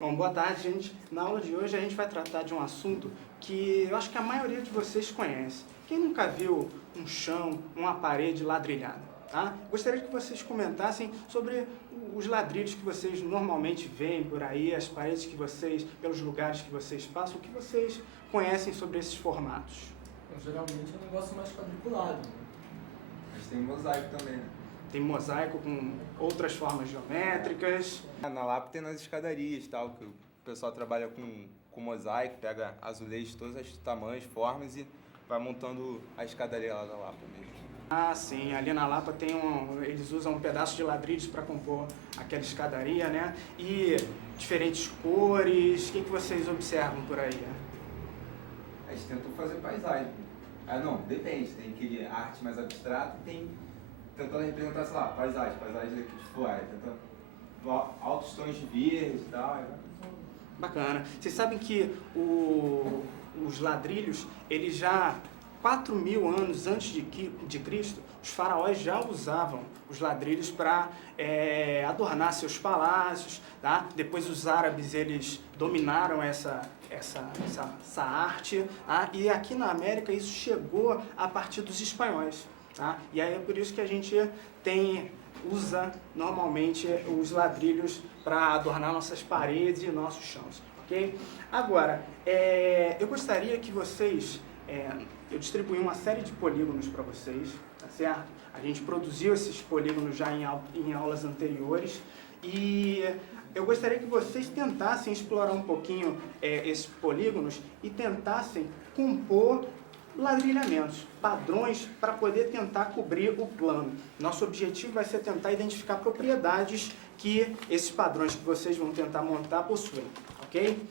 Bom, boa tarde, gente. Na aula de hoje a gente vai tratar de um assunto que eu acho que a maioria de vocês conhece. Quem nunca viu um chão, uma parede ladrilhada? Tá? Gostaria que vocês comentassem sobre os ladrilhos que vocês normalmente veem por aí, as paredes que vocês, pelos lugares que vocês passam, o que vocês conhecem sobre esses formatos? Geralmente é um negócio mais quadriculado. Mas tem mosaico também, né? Tem mosaico com outras formas geométricas. Na Lapa tem nas escadarias, tal, que o pessoal trabalha com mosaico, pega azulejos de todos os tamanhos, formas e vai montando a escadaria lá da Lapa mesmo. Ah, sim. Ali na Lapa eles usam um pedaço de ladrilhos para compor aquela escadaria, né? E diferentes cores. O que vocês observam por aí? A gente tentou fazer paisagem. Ah, não, depende. Tem aquele arte mais abstrata e tem tentando representar, sei lá, paisagem aqui de fora, tentando altos tons de verde e tal. Bacana. Vocês sabem que os ladrilhos, eles já 4.000 anos antes de Cristo, os faraós já usavam os ladrilhos para adornar seus palácios, tá? Depois os árabes, eles dominaram essa arte, tá? E aqui na América isso chegou a partir dos espanhóis, tá? E aí é por isso que a gente usa normalmente os ladrilhos para adornar nossas paredes e nossos chãos, ok? Agora, eu gostaria que vocês... eu distribuí uma série de polígonos para vocês, tá certo? A gente produziu esses polígonos já em aulas anteriores e eu gostaria que vocês tentassem explorar um pouquinho esses polígonos e tentassem compor ladrilhamentos, padrões para poder tentar cobrir o plano. Nosso objetivo vai ser tentar identificar propriedades que esses padrões que vocês vão tentar montar possuem, ok?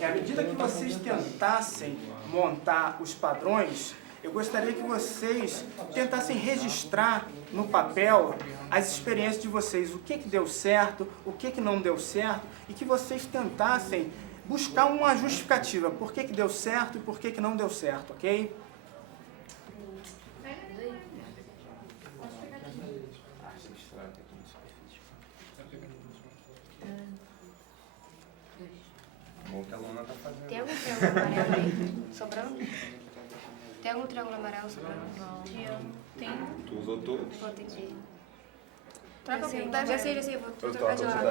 À medida que vocês tentassem montar os padrões, eu gostaria que vocês tentassem registrar no papel as experiências de vocês, o que deu certo, o que não deu certo, e que vocês tentassem buscar uma justificativa, por que deu certo e por que não deu certo, ok? Tem algum triângulo amarelo aí sobrando? Tem algum triângulo amarelo sobrando? Não. Tem. Tu usou todos? Vou ter que... Troca Já sei, vou trocar de lado.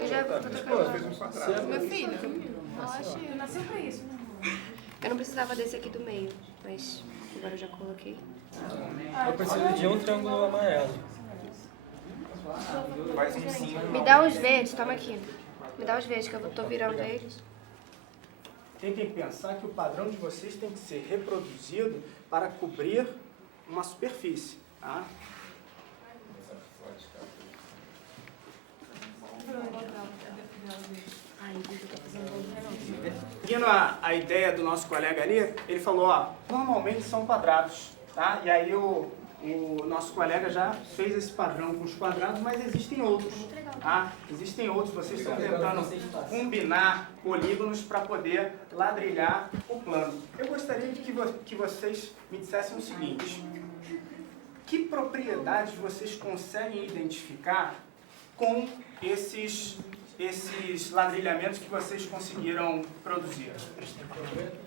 Eu já vou trocar de lado. Meu filho, Nasceu pra isso, né? Eu não precisava desse aqui do meio, mas agora eu já coloquei. Eu preciso de um triângulo amarelo. Faz um sim. Me dá os verdes, toma aqui. Me dá os verdes que eu tô virando eles. Tentem pensar que o padrão de vocês tem que ser reproduzido para cobrir uma superfície, tá? Seguindo a ideia do nosso colega ali, ele falou, ó, normalmente são quadrados, tá? E aí o nosso colega já fez esse padrão com os quadrados, mas existem outros, tá? Existem outros, vocês estão tentando combinar polígonos para poder ladrilhar o plano. Eu gostaria que vocês me dissessem o seguinte, que propriedades vocês conseguem identificar com esses ladrilhamentos que vocês conseguiram produzir?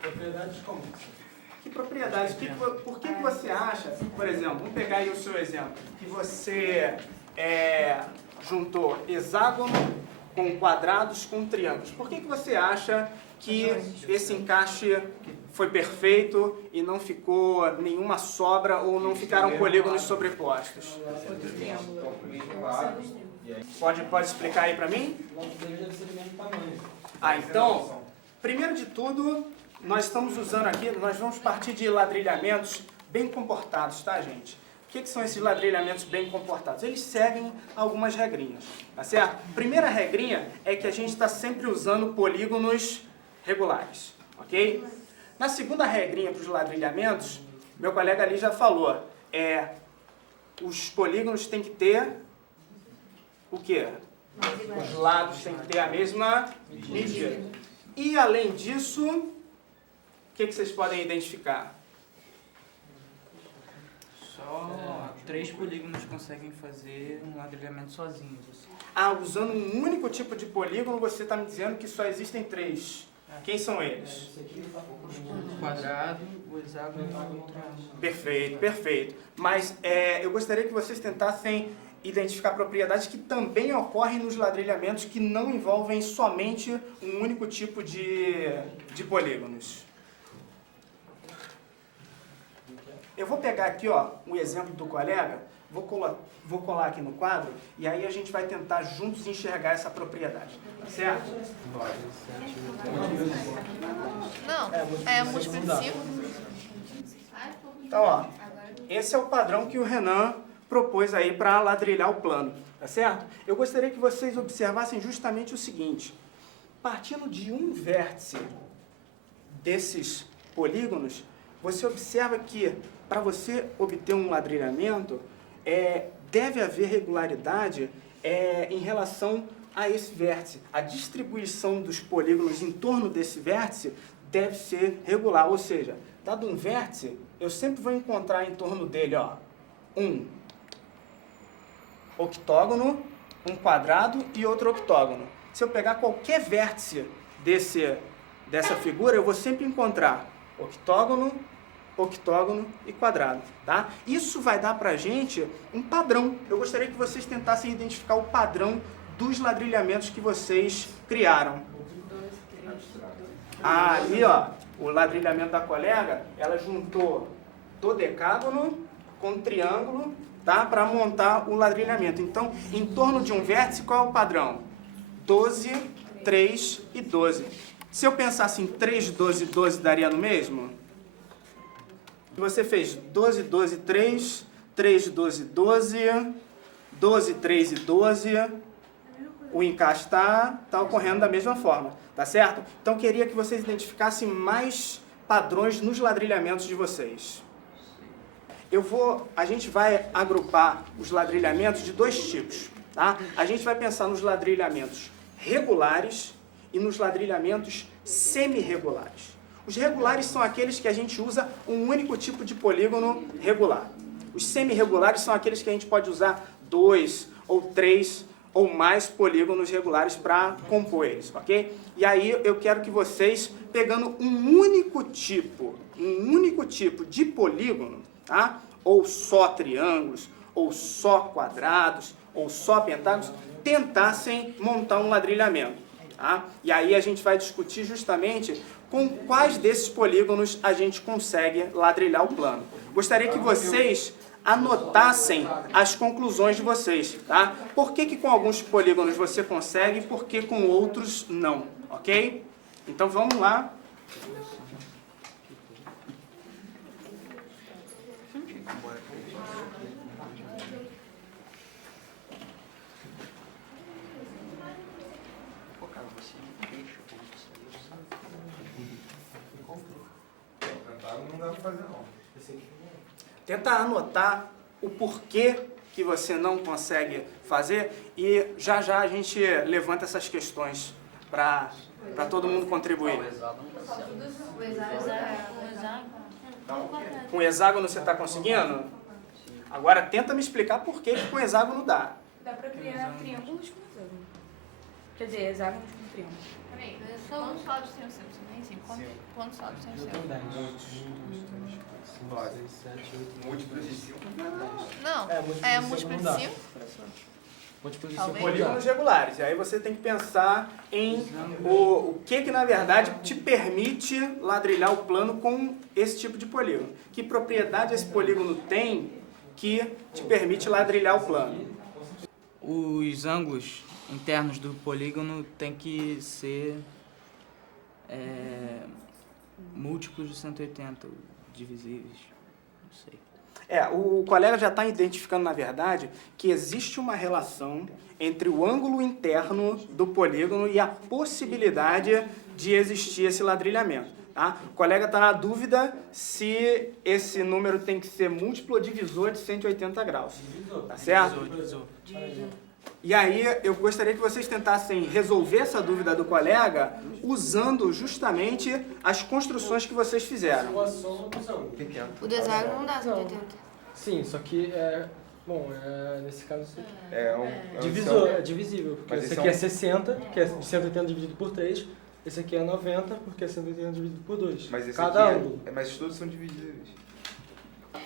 Propriedades comuns. Que propriedades? Por que você acha, por exemplo, vamos pegar aí o seu exemplo, que você juntou hexágono com quadrados com triângulos? Por que você acha que esse encaixe foi perfeito e não ficou nenhuma sobra ou não ficaram polígonos sobrepostos? Pode explicar aí para mim? Deve ser do mesmo tamanho. Então, primeiro de tudo, nós estamos usando aqui, nós vamos partir de ladrilhamentos bem comportados, tá, gente? O que são esses ladrilhamentos bem comportados? Eles seguem algumas regrinhas, tá certo? Primeira regrinha é que a gente está sempre usando polígonos regulares, ok? Na segunda regrinha para os ladrilhamentos, meu colega ali já falou, os polígonos têm que ter o quê? Os lados têm que ter a mesma medida. E além disso, o que vocês podem identificar? Só 3 polígonos conseguem fazer um ladrilhamento sozinhos. Assim. Ah, usando um único tipo de polígono, você está me dizendo que só existem 3. Quem são eles? O quadrado, o hexágono e o triângulo. Perfeito, perfeito. Mas eu gostaria que vocês tentassem identificar propriedades que também ocorrem nos ladrilhamentos que não envolvem somente um único tipo de polígonos. Eu vou pegar aqui o exemplo do colega, vou colar aqui no quadro, e aí a gente vai tentar juntos enxergar essa propriedade. Tá certo? Não, é múltiplo de 5. Então, esse é o padrão que o Renan propôs aí para ladrilhar o plano, tá certo? Eu gostaria que vocês observassem justamente o seguinte. Partindo de um vértice desses polígonos, você observa que para você obter um ladrilhamento, deve haver regularidade em relação a esse vértice. A distribuição dos polígonos em torno desse vértice deve ser regular, ou seja, dado um vértice, eu sempre vou encontrar em torno dele um octógono, um quadrado e outro octógono. Se eu pegar qualquer vértice dessa figura, eu vou sempre encontrar octógono, octógono e quadrado, tá? Isso vai dar pra gente um padrão. Eu gostaria que vocês tentassem identificar o padrão dos ladrilhamentos que vocês criaram. Ali, o ladrilhamento da colega, ela juntou dodecágono com triângulo, tá? Para montar o ladrilhamento. Então, em torno de um vértice, qual é o padrão? 12, 3 e 12. Se eu pensasse em 3, 12 e 12, daria no mesmo? Você fez 12, 12, 3, 3, 12, 12, 12, 3 e 12. O encaixe está ocorrendo da mesma forma, tá certo? Então, queria que vocês identificassem mais padrões nos ladrilhamentos de vocês. A gente vai agrupar os ladrilhamentos de 2 tipos, tá? A gente vai pensar nos ladrilhamentos regulares e nos ladrilhamentos semi-regulares. Os regulares são aqueles que a gente usa um único tipo de polígono regular. Os semi-regulares são aqueles que a gente pode usar 2 ou 3 ou mais polígonos regulares para compor eles, ok? E aí eu quero que vocês, pegando um único tipo de polígono, tá? Ou só triângulos, ou só quadrados, ou só pentágonos, tentassem montar um ladrilhamento, tá? E aí a gente vai discutir justamente com quais desses polígonos a gente consegue ladrilhar o plano. Gostaria que vocês anotassem as conclusões de vocês, tá? Por que com alguns polígonos você consegue e por que com outros não, ok? Então vamos lá. Tenta anotar o porquê que você não consegue fazer e já a gente levanta essas questões para todo mundo contribuir. Com o hexágono você está conseguindo? Agora tenta me explicar por que com o hexágono dá. Dá pra criar triângulos com hexágono. Quer dizer, hexágonos com triângulo. Peraí, quantos lados tem o seu? Você nem sei. Quantos lados tem o seu? Múltiplos de 5. Não, é múltiplo de 5? Polígonos regulares. E aí você tem que pensar em o que na verdade te permite ladrilhar o plano com esse tipo de polígono. Que propriedade esse polígono tem que te permite ladrilhar o plano? Os ângulos internos do polígono tem que ser múltiplos de 180, divisíveis, não sei. O colega já está identificando, na verdade, que existe uma relação entre o ângulo interno do polígono e a possibilidade de existir esse ladrilhamento. Tá? O colega está na dúvida se esse número tem que ser múltiplo ou divisor de 180 graus. Tá certo? Divisor. E aí eu gostaria que vocês tentassem resolver essa dúvida do colega usando justamente as construções que vocês fizeram. O do hexágono não dá 180. Sim, só que nesse caso É divisível, porque Mas esse esse aqui é é 60, que é 180 dividido por 3, esse aqui é 90, porque é 180 dividido por 2. Mas esse Cada aqui ângulo. mas todos são divisíveis.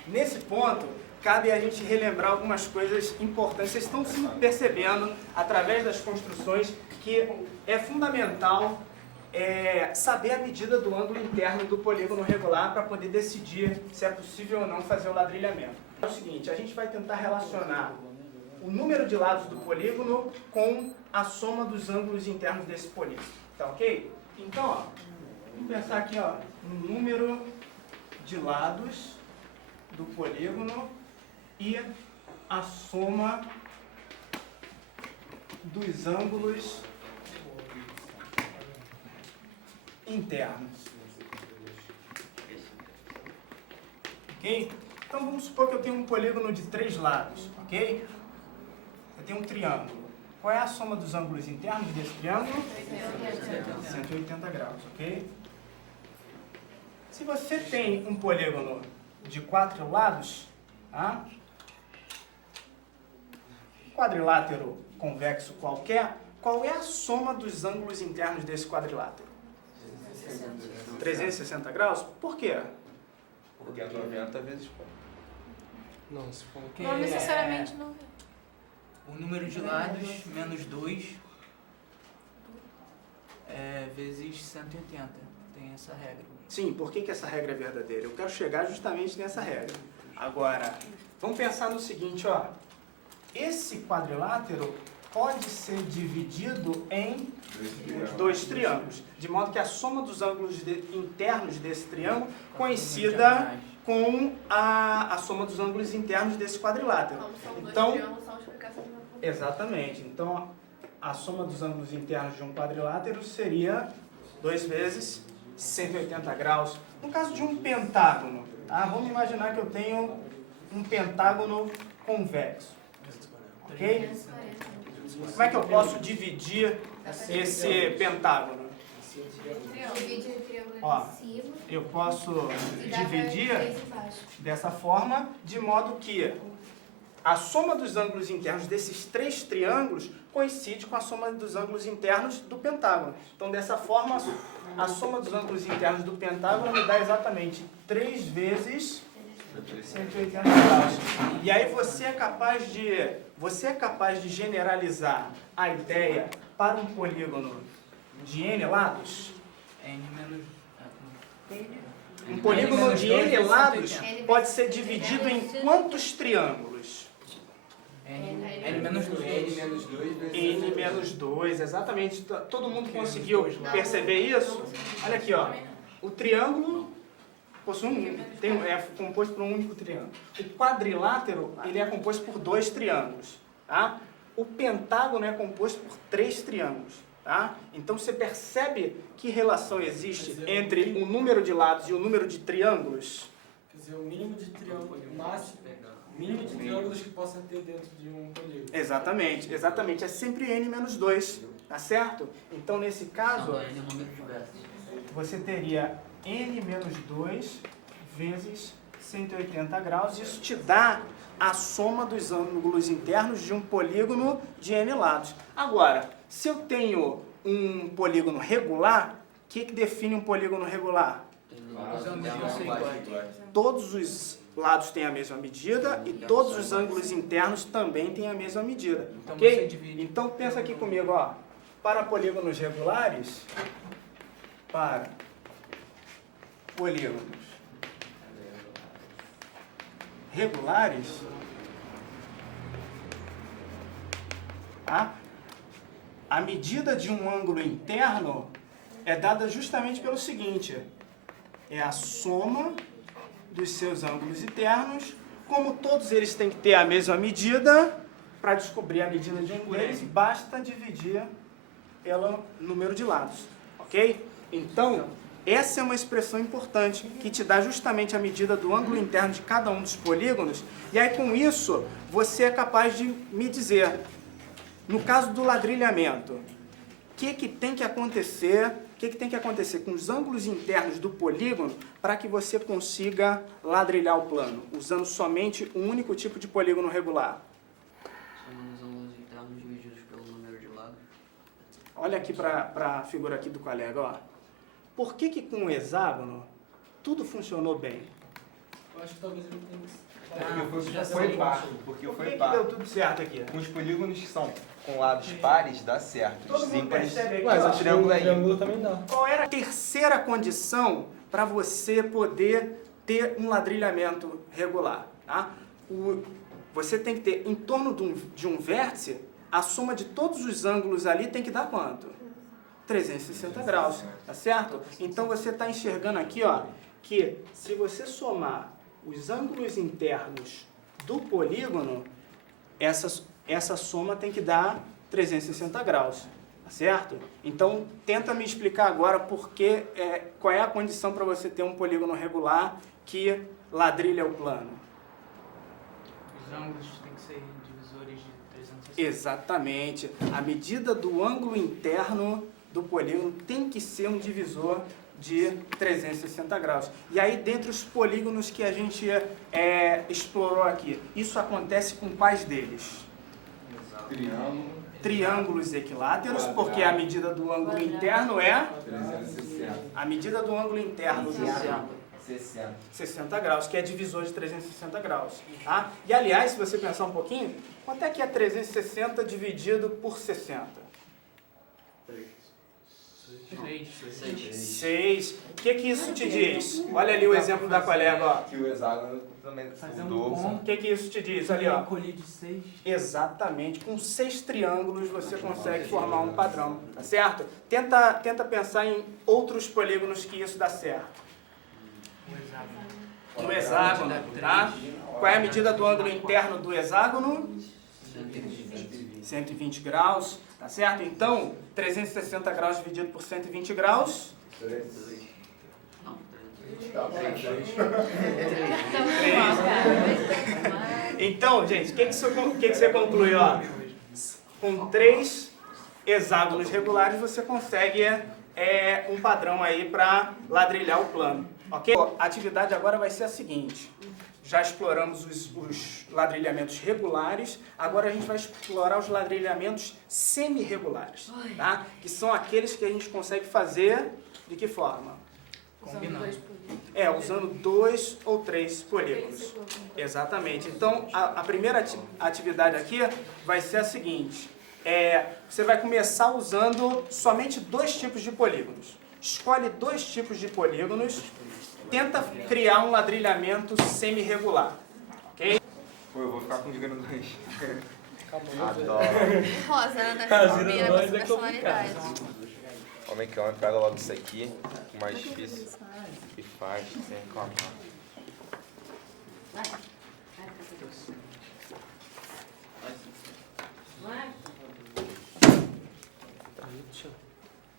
Nesse ponto, cabe a gente relembrar algumas coisas importantes. Vocês estão se percebendo, através das construções, que é fundamental saber a medida do ângulo interno do polígono regular para poder decidir se é possível ou não fazer o ladrilhamento. É o seguinte, a gente vai tentar relacionar o número de lados do polígono com a soma dos ângulos internos desse polígono. Tá ok? Então, ó, vamos pensar aqui, ó, no número de lados do polígono e a soma dos ângulos internos. Ok? Então vamos supor que eu tenho um polígono de 3 lados, ok? Eu tenho um triângulo. Qual é a soma dos ângulos internos desse triângulo? 180 graus, ok? Se você tem um polígono de 4 lados, tá? Quadrilátero convexo qualquer, qual é a soma dos ângulos internos desse quadrilátero? 360 graus? Por quê? Porque é 90 vezes 4. Não, se for... Porque Não necessariamente não. o número de lados menos 2 vezes 180. Tem essa regra. Sim, por que essa regra é verdadeira? Eu quero chegar justamente nessa regra. Agora, vamos pensar no seguinte, ó. Esse quadrilátero pode ser dividido em 2 triângulos, de modo que a soma dos ângulos internos desse triângulo coincida com a soma dos ângulos internos desse quadrilátero. Como são dois Então, triângulos, são explicações de uma função. exatamente. Então, a soma dos ângulos internos de um quadrilátero seria 2 vezes 180 graus. No caso de um pentágono, tá? Vamos imaginar que eu tenho um pentágono convexo. Ok? Como é que eu posso dividir esse pentágono? Divide o triângulo Ó, de cima Eu posso e dá dividir 3 embaixo. dessa forma, de modo que a soma dos ângulos internos desses 3 triângulos coincide com a soma dos ângulos internos do pentágono. Então, dessa forma, a soma dos ângulos internos do pentágono me dá exatamente 3 vezes 180 graus. E aí você é capaz de generalizar a ideia para um polígono de N lados? N menos... Um polígono de N lados pode ser dividido em quantos triângulos? N menos 2. N menos 2 vezes N menos 2, exatamente. Todo mundo conseguiu perceber isso? Olha aqui, ó. O triângulo é composto por um único triângulo. O quadrilátero, ele é composto por 2 triângulos, tá? O pentágono é composto por 3 triângulos, tá? Então você percebe que relação existe entre o número de lados e o número de triângulos? Quer dizer, o mínimo de triângulo, o mínimo de triângulos que possa ter dentro de um polígono. Exatamente, exatamente. É sempre n menos 2, tá certo? Então, nesse caso, você teria n menos 2 vezes 180 graus. Isso te dá a soma dos ângulos internos de um polígono de n lados. Agora, se eu tenho um polígono regular, o que define um polígono regular? Todos os lados têm a mesma medida e todos os ângulos internos também têm a mesma medida. Então Ok? você divide. Então pensa aqui comigo, ó. Para polígonos regulares, tá? A medida de um ângulo interno é dada justamente pelo seguinte: é a soma dos seus ângulos internos. Como todos eles têm que ter a mesma medida, para descobrir a medida de um deles, basta dividir pelo número de lados, ok? Então, essa é uma expressão importante que te dá justamente a medida do ângulo interno de cada um dos polígonos, e aí com isso você é capaz de me dizer, no caso do ladrilhamento, o que tem que acontecer que tem que acontecer com os ângulos internos do polígono para que você consiga ladrilhar o plano, usando somente um único tipo de polígono regular? Somando os ângulos internos divididos pelo número de lados. Olha aqui para a figura aqui do colega, ó. Por que com o hexágono tudo funcionou bem? Eu acho que talvez ele tenha... Porque Por foi que par. deu tudo certo aqui? Com os polígonos que são com lados pares, dá certo. Todo Os mundo ímpares, percebe aqui, Mas ó. acho que triângulo o é triângulo também dá. Qual era a terceira condição para você poder ter um ladrilhamento regular? Tá? Você tem que ter, em torno de um vértice, a soma de todos os ângulos ali tem que dar quanto? 360 graus, tá certo? Então você está enxergando aqui, ó, que se você somar os ângulos internos do polígono, essa soma tem que dar 360 graus, tá certo? Então, tenta me explicar agora qual é a condição para você ter um polígono regular que ladrilha o plano. Os ângulos têm que ser divisores de 360. Exatamente. A medida do ângulo interno do polígono tem que ser um divisor de 360 graus. E aí, dentre os polígonos que a gente explorou aqui, isso acontece com quais deles? triângulo, Triângulos equiláteros, porque a medida do ângulo interno é 360. a medida do ângulo interno do 60. 60 graus, que é divisor de 360 graus. Tá? E, aliás, se você pensar um pouquinho, quanto é que é 360 dividido por 60? 6. O que isso te diz? Olha ali o exemplo da colega, ó. Que o hexágono também Fazer mudou. um O que isso te diz ali, ó? colher de 6. Exatamente. Com 6 triângulos você consegue formar um padrão, tá certo? Tenta pensar em outros polígonos que isso dá certo. No hexágono, tá? Qual é a medida do ângulo interno do hexágono? 120 graus, tá certo? Então, 360 graus dividido por 120 graus... Então, gente, o que você conclui? Ó? Com 3 hexágonos regulares você consegue um padrão aí para ladrilhar o plano. Ok? A atividade agora vai ser a seguinte. Já exploramos os ladrilhamentos regulares, agora a gente vai explorar os ladrilhamentos semi-regulares, tá? Que são aqueles que a gente consegue fazer de que forma? Combinando. Usando 2 ou 3 polígonos. Exatamente. Então, a primeira atividade aqui vai ser a seguinte. Você vai começar usando somente 2 tipos de polígonos. Escolhe 2 tipos de polígonos. Tenta criar um ladrilhamento semi-regular. Ok? Pô, eu vou ficar com os grandões. Adoro. Rosa, né? Cara, Combina com nós essa é personalidade. Homem que homem, pega logo isso aqui, o mais difícil. E faz, sem reclamar.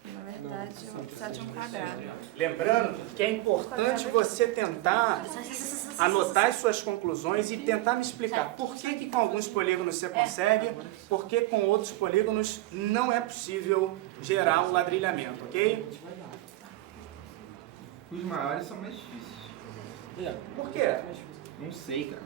Na verdade, eu vou precisar de um quadrado. Lembrando que é importante você tentar anotar as suas conclusões e tentar me explicar por que com alguns polígonos você consegue, por que com outros polígonos não é possível gerar um ladrilhamento, ok? Os maiores são mais difíceis. Por quê? Não sei, cara.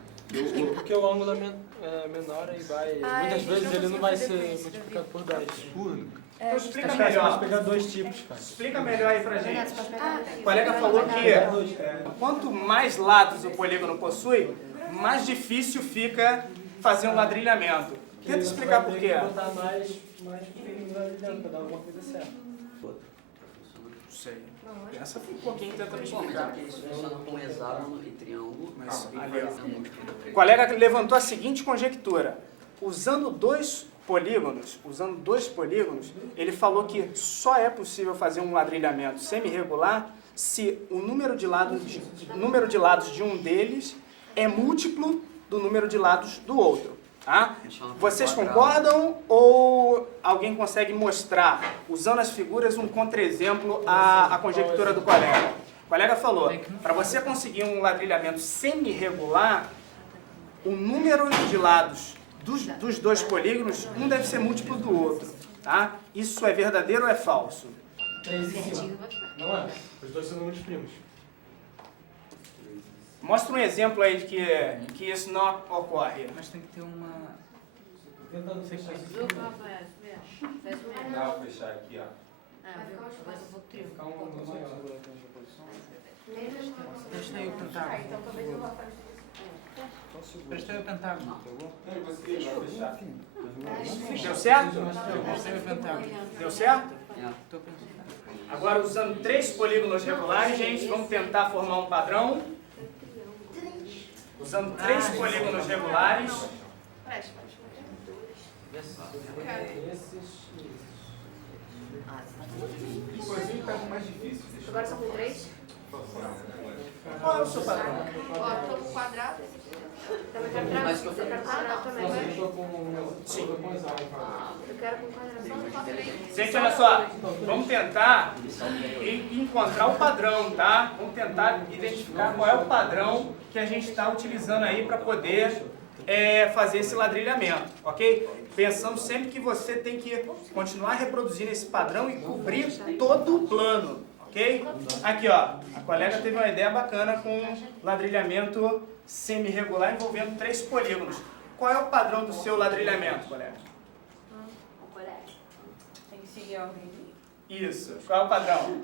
Porque o ângulo é menor e vai... Ai, muitas gente, vezes não ele não consigo vai fazer ser isso, multiplicado por 10. Absurdo. Então explica Você pode melhor. pegar 2 tipos, cara. Explica melhor aí pra gente. Ah, O colega falou que quanto mais lados o polígono possui, mais difícil fica fazer um ladrilhamento. Tenta explicar por quê. Tem que botar mais polígonos ali dentro pra dar alguma coisa certa. Não sei. Pensa um pouquinho e tenta me Bom, mas é explicar. porque isso funciona com hexágono e triângulo. Mas e ali, ó. é um múltiplo do O colega levantou a seguinte conjectura. Usando dois polígonos, ele falou que só é possível fazer um ladrilhamento semi-regular se o número de lados de um deles é múltiplo do número de lados do outro. Tá? Vocês concordam ou alguém consegue mostrar, usando as figuras, um contra-exemplo à conjectura do colega? O colega falou, para você conseguir um ladrilhamento semi-regular, o número de lados dos dois polígonos, um deve ser múltiplo do outro. Tá? Isso é verdadeiro ou é falso? 3 e 5. Não é? Os dois são números primos. Mostra um exemplo aí de que isso não ocorre. Mas tem que ter uma... Tentando fechar isso Do aqui. Rafael, Dá pra fechar aqui, ó. Ficar um ângulo maior. Presta aí o pentágono. Então talvez o Rafael Presta aí o pentágono, pegou? Não, ele conseguiu, vai fechar. Deu certo? Presta aí o pentágono. Deu certo? Tô pensando. Agora, usando 3 polígonos regulares, gente, vamos tentar formar um padrão. Usando 3 polígonos regulares. Depois pega o mais difícil. Deixa eu Agora são com 3? Qual é o seu padrão? Ó, tô com quadrado. Também quero quadrado também, Mas eu né? tô com as áreas. Eu quero com quadrado. Gente, olha só. Vamos tentar encontrar o padrão, tá? Vamos tentar identificar qual é o padrão que a gente está utilizando aí para poder fazer esse ladrilhamento, ok? Pensando sempre que você tem que continuar reproduzindo esse padrão e cobrir todo o plano, ok? Aqui, ó, a colega teve uma ideia bacana com ladrilhamento semi-regular envolvendo 3 polígonos. Qual é o padrão do seu ladrilhamento, colega? tem que seguir a ordem. Isso. Qual é o padrão?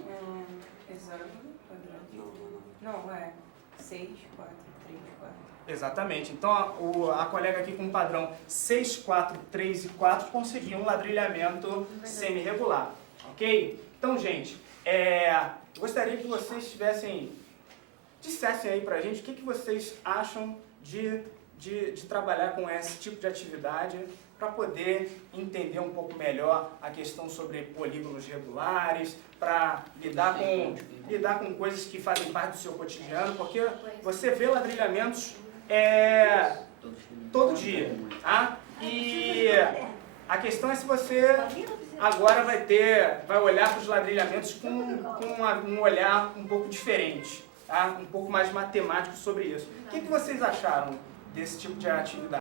Hexágono, quadrado. Não, é 6, 4, 3, 4. Exatamente. Então, a colega aqui com o padrão 6, 4, 3 e 4 conseguiu um ladrilhamento semi-regular, ok? Então, gente, eu gostaria que vocês dissessem aí pra gente o que vocês acham de trabalhar com esse tipo de atividade para poder entender um pouco melhor a questão sobre polígonos regulares, para lidar com coisas que fazem parte do seu cotidiano, porque você vê ladrilhamentos todo dia, tá? E a questão é se você agora vai olhar para os ladrilhamentos com um olhar um pouco diferente, tá? Um pouco mais matemático sobre isso. O que vocês acharam desse tipo de atividade?